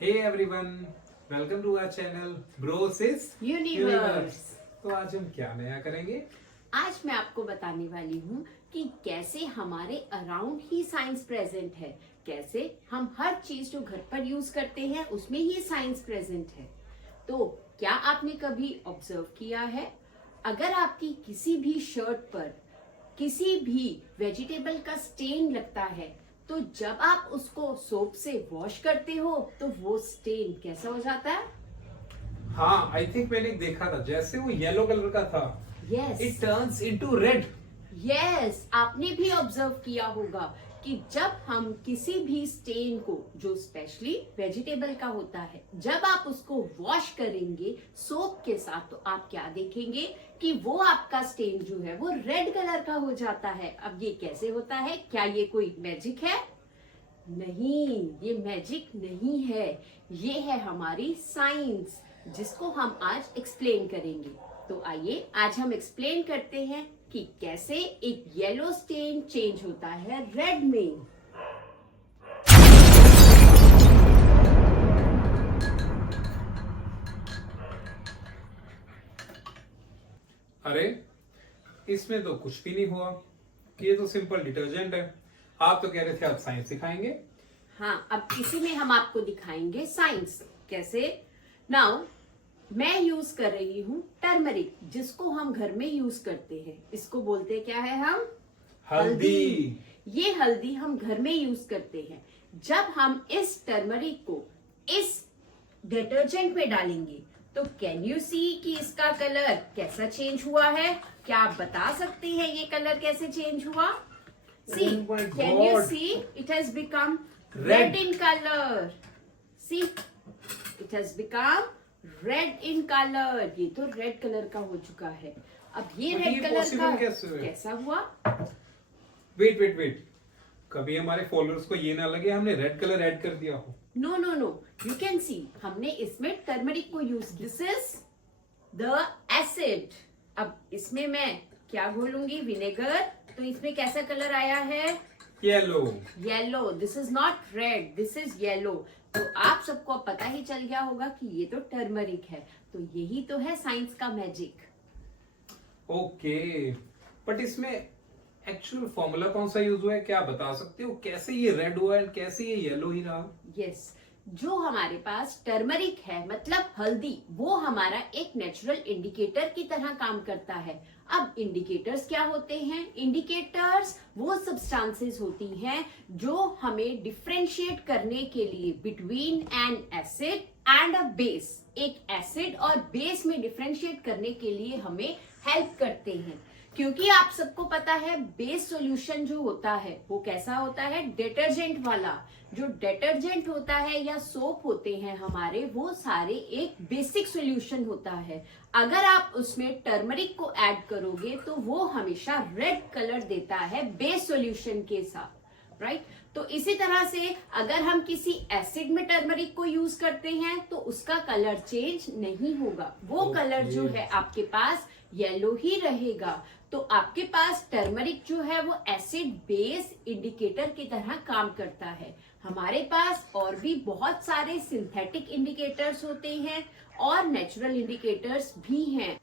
Hey everyone, welcome to our channel Bros is universe. तो आज हम क्या नया करेंगे? आज मैं आपको बताने वाली हूँ कि कैसे हमारे अराउंड ही साइंस प्रेजेंट है, कैसे हम हर चीज जो घर पर यूज करते हैं उसमें ही साइंस प्रेजेंट है। तो क्या आपने कभी ऑब्जर्व किया है, अगर आपकी किसी भी शर्ट पर किसी भी वेजिटेबल का स्टेन लगता है तो जब आप उसको सोप से वॉश करते हो तो वो स्टेन कैसा हो जाता है? हाँ, आई थिंक मैंने देखा था, जैसे वो येलो कलर का था, yes it turns into red. Yes, आपने भी ऑब्जर्व किया होगा कि जब हम किसी भी स्टेन को, जो स्पेशली वेजिटेबल का होता है, जब आप उसको वॉश करेंगे सोप के साथ तो आप क्या देखेंगे कि वो आपका स्टेन जो है वो रेड कलर का हो जाता है। अब ये कैसे होता है? क्या ये कोई मैजिक है? नहीं, ये मैजिक नहीं है, ये है हमारी साइंस, जिसको हम आज एक्सप्लेन करेंगे। तो आइए आज हम एक्सप्लेन करते हैं कि कैसे एक येलो स्टेन चेंज होता है रेड में। अरे, इसमें तो कुछ भी नहीं हुआ, ये तो सिंपल डिटर्जेंट है। आप तो कह रहे थे आप साइंस सिखाएंगे। हाँ, अब इसी में हम आपको दिखाएंगे साइंस कैसे। नाउ मैं यूज कर रही हूँ टर्मरिक, जिसको हम घर में यूज करते हैं। इसको बोलते क्या है हम? हल्दी। ये हल्दी हम घर में यूज करते हैं। जब हम इस टर्मरिक को इस डिटर्जेंट में डालेंगे तो कैन यू सी कि इसका कलर कैसा चेंज हुआ है? क्या आप बता सकते हैं ये कलर कैसे चेंज हुआ? See, Oh my can you God. See it has become Red. Red in colour. See, it has become red in colour. ये तो रेड कलर का हो चुका है। अब ये तो रेड ये कलर possible का कैसे हुआ? कैसा हुआ? वेट, कभी हमारे फॉलोअर्स को ये ना लगे हमने रेड कलर ऐड कर दिया हो। No no no, you can see हमने इसमें टर्मरिक को यूज किया। This is the acid. अब इसमें मैं क्या घोलूंगी? विनेगर। तो इसमें कैसा कलर आया है? Yellow. Yellow. This is not red, this is yellow. तो आप सबको पता ही चल गया होगा कि ये तो टर्मरिक है। तो यही तो है साइंस का मैजिक। ओके, बट इसमें एक्चुअल फॉर्मूला कौन सा यूज हुआ है, क्या बता सकते हो? कैसे ये रेड हुआ है, कैसे ये येलो ही रहा? यस, जो हमारे पास टर्मरिक है मतलब हल्दी, वो हमारा एक नेचुरल इंडिकेटर की तरह काम करता है। अब इंडिकेटर्स क्या होते हैं? इंडिकेटर्स वो सब्सटेंसेस होती हैं जो हमें डिफरेंशिएट करने के लिए between N acid and a base, एक एसिड और बेस में डिफरेंशिएट करने के लिए हमें हेल्प करते हैं। क्योंकि आप सबको पता है बेस सॉल्यूशन जो होता है वो कैसा होता है? डिटर्जेंट वाला। जो डिटर्जेंट होता है या सोप होते हैं हमारे, वो सारे एक बेसिक सॉल्यूशन होता है। अगर आप उसमें टर्मरिक को ऐड करोगे तो वो हमेशा रेड कलर देता है बेस सॉल्यूशन के साथ, राइट? तो इसी तरह से अगर हम किसी एसिड में टर्मरिक को यूज करते हैं तो उसका कलर चेंज नहीं होगा, वो कलर जो है आपके पास येलो ही रहेगा। तो आपके पास टर्मरिक जो है वो एसिड बेस इंडिकेटर की तरह काम करता है। हमारे पास और भी बहुत सारे सिंथेटिक इंडिकेटर्स होते हैं और नेचुरल इंडिकेटर्स भी हैं।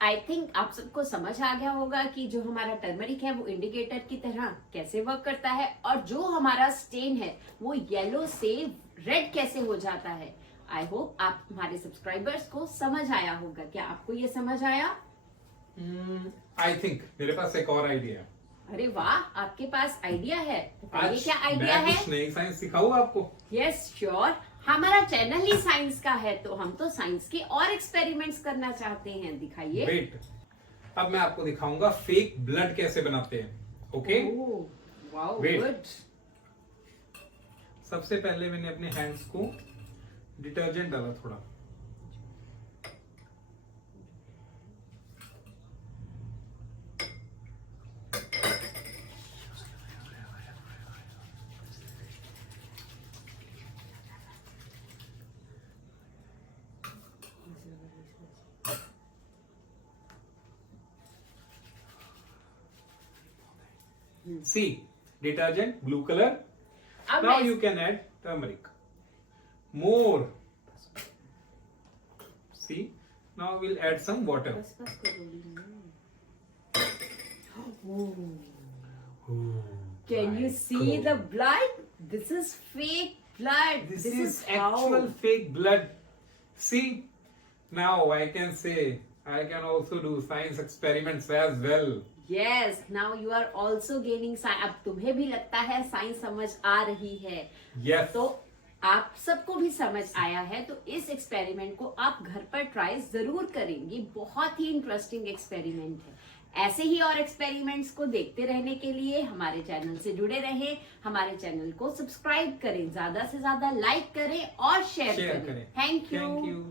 आई थिंक आप सबको समझ आ गया होगा कि जो हमारा टर्मरिक है वो इंडिकेटर की तरह कैसे वर्क करता है, और जो हमारा स्टेन है वो येलो से रेड कैसे हो जाता है। आई होप आप हमारे सब्सक्राइबर्स को समझ आया होगा। क्या आपको ये समझ आया? आई थिंक मेरे पास एक और आइडिया है। अरे वाह, आपके पास आइडिया है। बताइए आज क्या आइडिया मैं है? कुछ नई साइंस सिखाऊं आपको। यस श्योर, हमारा चैनल ही साइंस का है तो हम तो साइंस के और एक्सपेरिमेंट्स करना चाहते हैं। दिखाइए। वेट, अब मैं आपको दिखाऊंगा फेक ब्लड कैसे बनाते हैं। Okay, wow, Wait. गुड। सबसे पहले मैंने अपने हैंड्स को डिटर्जेंट डाला थोड़ा, See, detergent blue color. अब Now मैं you can add turmeric. more. See, now we'll add some water. बस बस करो। Can you see the blood? This is fake blood. This is actual fake blood. See, now I can say I can also do science experiments as well. Yes, now you are also gaining science. अब तुम्हें भी लगता है science समझ आ रही है। Yes. तो आप सबको भी समझ आया है, तो इस एक्सपेरिमेंट को आप घर पर ट्राई जरूर करेंगे। बहुत ही इंटरेस्टिंग एक्सपेरिमेंट है। ऐसे ही और एक्सपेरिमेंट्स को देखते रहने के लिए हमारे चैनल से जुड़े रहें। हमारे चैनल को सब्सक्राइब करें, ज्यादा से ज्यादा लाइक करें और शेयर करें। Thank you.